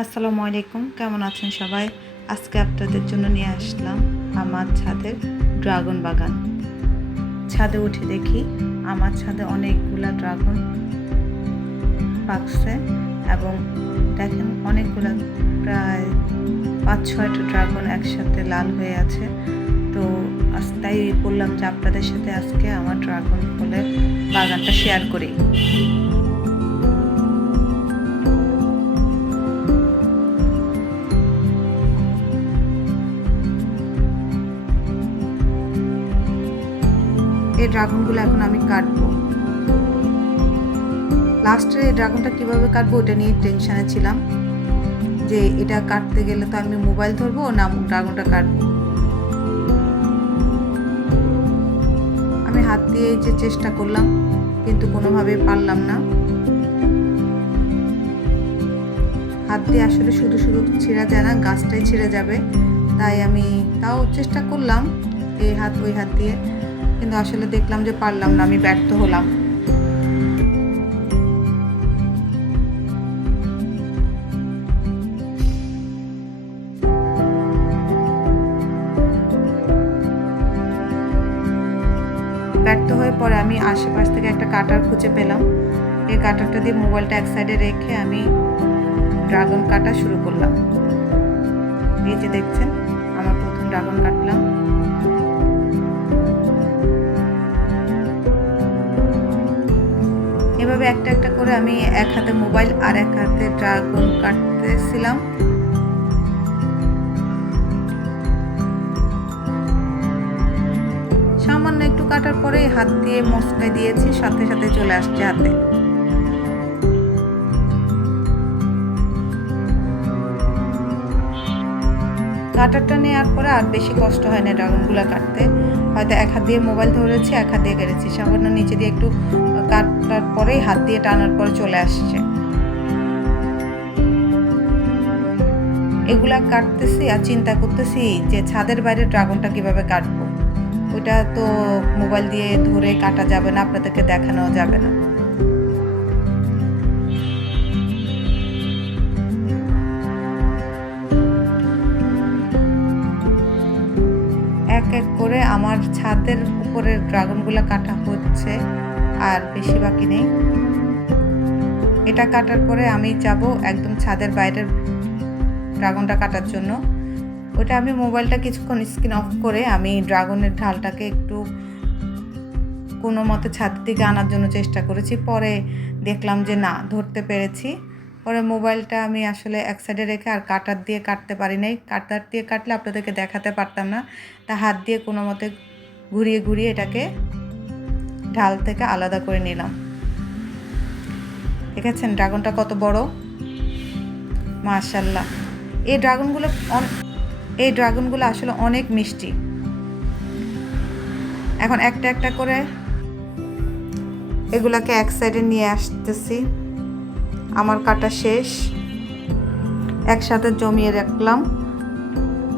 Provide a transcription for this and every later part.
আসসালামু আলাইকুম, কেমন আছেন সবাই? আজকে আপনাদের জন্য নিয়ে আসলাম আমার ছাদের ড্রাগন বাগান। ছাদে উঠে দেখি আমার ছাদে অনেকগুলা ড্রাগন পাকছে এবং দেখেন অনেকগুলা, প্রায় পাঁচ ছয়টা ড্রাগন একসাথে লাল হয়ে আছে। তো তাই বললাম যে আপনাদের সাথে আজকে আমার ড্রাগন ফলের বাগানটা শেয়ার করি। এই ড্রাগনগুলো এখন আমি কাটবো। লাস্টে এই ড্রাগনটা কীভাবে কাটবো ওটা নিয়ে টেনশানে ছিলাম। যে এটা কাটতে গেলে তো আমি মোবাইল ধরবো, না ড্রাগনটা কাটবো। আমি হাত দিয়ে যে চেষ্টা করলাম, কিন্তু কোনোভাবে পারলাম না। হাত দিয়ে আসলে শুধু শুধু ছিঁড়া যায় না, গাছটাই ছিঁড়ে যাবে। তাই আমি তাও চেষ্টা করলাম, এই হাত, ওই হাত দিয়ে। কিন্তু আসলে দেখলাম যে পারলাম না, আমি ব্যর্থ হলাম। ব্যর্থ হয়ে পরে আমি আশেপাশ থেকে একটা কাটার খুঁজে পেলাম। এই কাটারটা দিয়ে মোবাইলটা এক সাইডে রেখে আমি ড্রাগন কাটা শুরু করলাম। এই যে দেখছেন, আমার প্রথম ড্রাগন কাটলাম। এভাবে একটা একটা করে আমি এক হাতে মোবাইল আর এক হাতে ড্রাগন কাটতেছিলাম। সামান্য একটু কাটার পরে হাত দিয়ে মস্কায় দিয়েছি, সাথে সাথে চলে আসছে হাতে। কাটারটা নেওয়ার পরে আর বেশি কষ্ট হয় না ড্রাগনগুলো কাটতে। হয়তো এক হাত দিয়ে মোবাইল ধরেছি, এক হাত দিয়ে কেটেছি। সামান্য নিচে দিয়ে একটু কাটার পরেই হাত দিয়ে টানার পরে চলে আসছে। এগুলা কাটতেছি আর চিন্তা করতেছি যে ছাদের বাইরে ড্রাগনটা কীভাবে কাটবো। ওটা তো মোবাইল দিয়ে ধরে কাটা যাবে না, আপনাদেরকে দেখানো যাবে না। করে আমার ছাদের উপরের ড্রাগনগুলো কাটা হচ্ছে আর বেশি বাকি নেই। এটা কাটার পরে আমি যাব একদম ছাদের বাইরের ড্রাগনটা কাটার জন্য। ওটা আমি মোবাইলটা কিছুক্ষণ স্ক্রিন অফ করে আমি ড্রাগনের ঢালটাকে একটু কোনো মতে ছাদের দিকে আনার জন্য চেষ্টা করেছি। পরে দেখলাম যে না, ধরতে পেরেছি। পরে মোবাইলটা আমি আসলে এক সাইডে রেখে আর কাটার দিয়ে কাটতে পারি নাই। কাটার দিয়ে কাটলে আপনাদেরকে দেখাতে পারতাম না। তা হাত দিয়ে কোনো মতে ঘুরিয়ে ঘুরিয়ে এটাকে ঢাল থেকে আলাদা করে নিলাম। দেখেছেন ড্রাগনটা কত বড়? মাশাল্লাহ এই ড্রাগনগুলো এই ড্রাগনগুলো আসলে অনেক মিষ্টি। এখন একটা একটা করে এগুলাকে এক সাইডে নিয়ে আসতেছি। আমার কাটা শেষ। একসাথে জমিয়ে রাখলাম।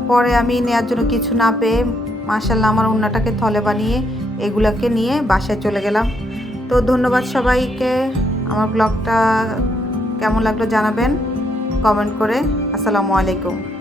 পরে আমি নেওয়ার জন্য কিছু না পেয়ে মাসাল্লাহ আমার উন্নাটাকে থলে বানিয়ে এগুলাকে নিয়ে বাসায় চলে গেলাম। তো ধন্যবাদ সবাইকে। আমার ব্লগটা কেমন লাগল জানাবেন কমেন্ট করে। আসসালামু আলাইকুম।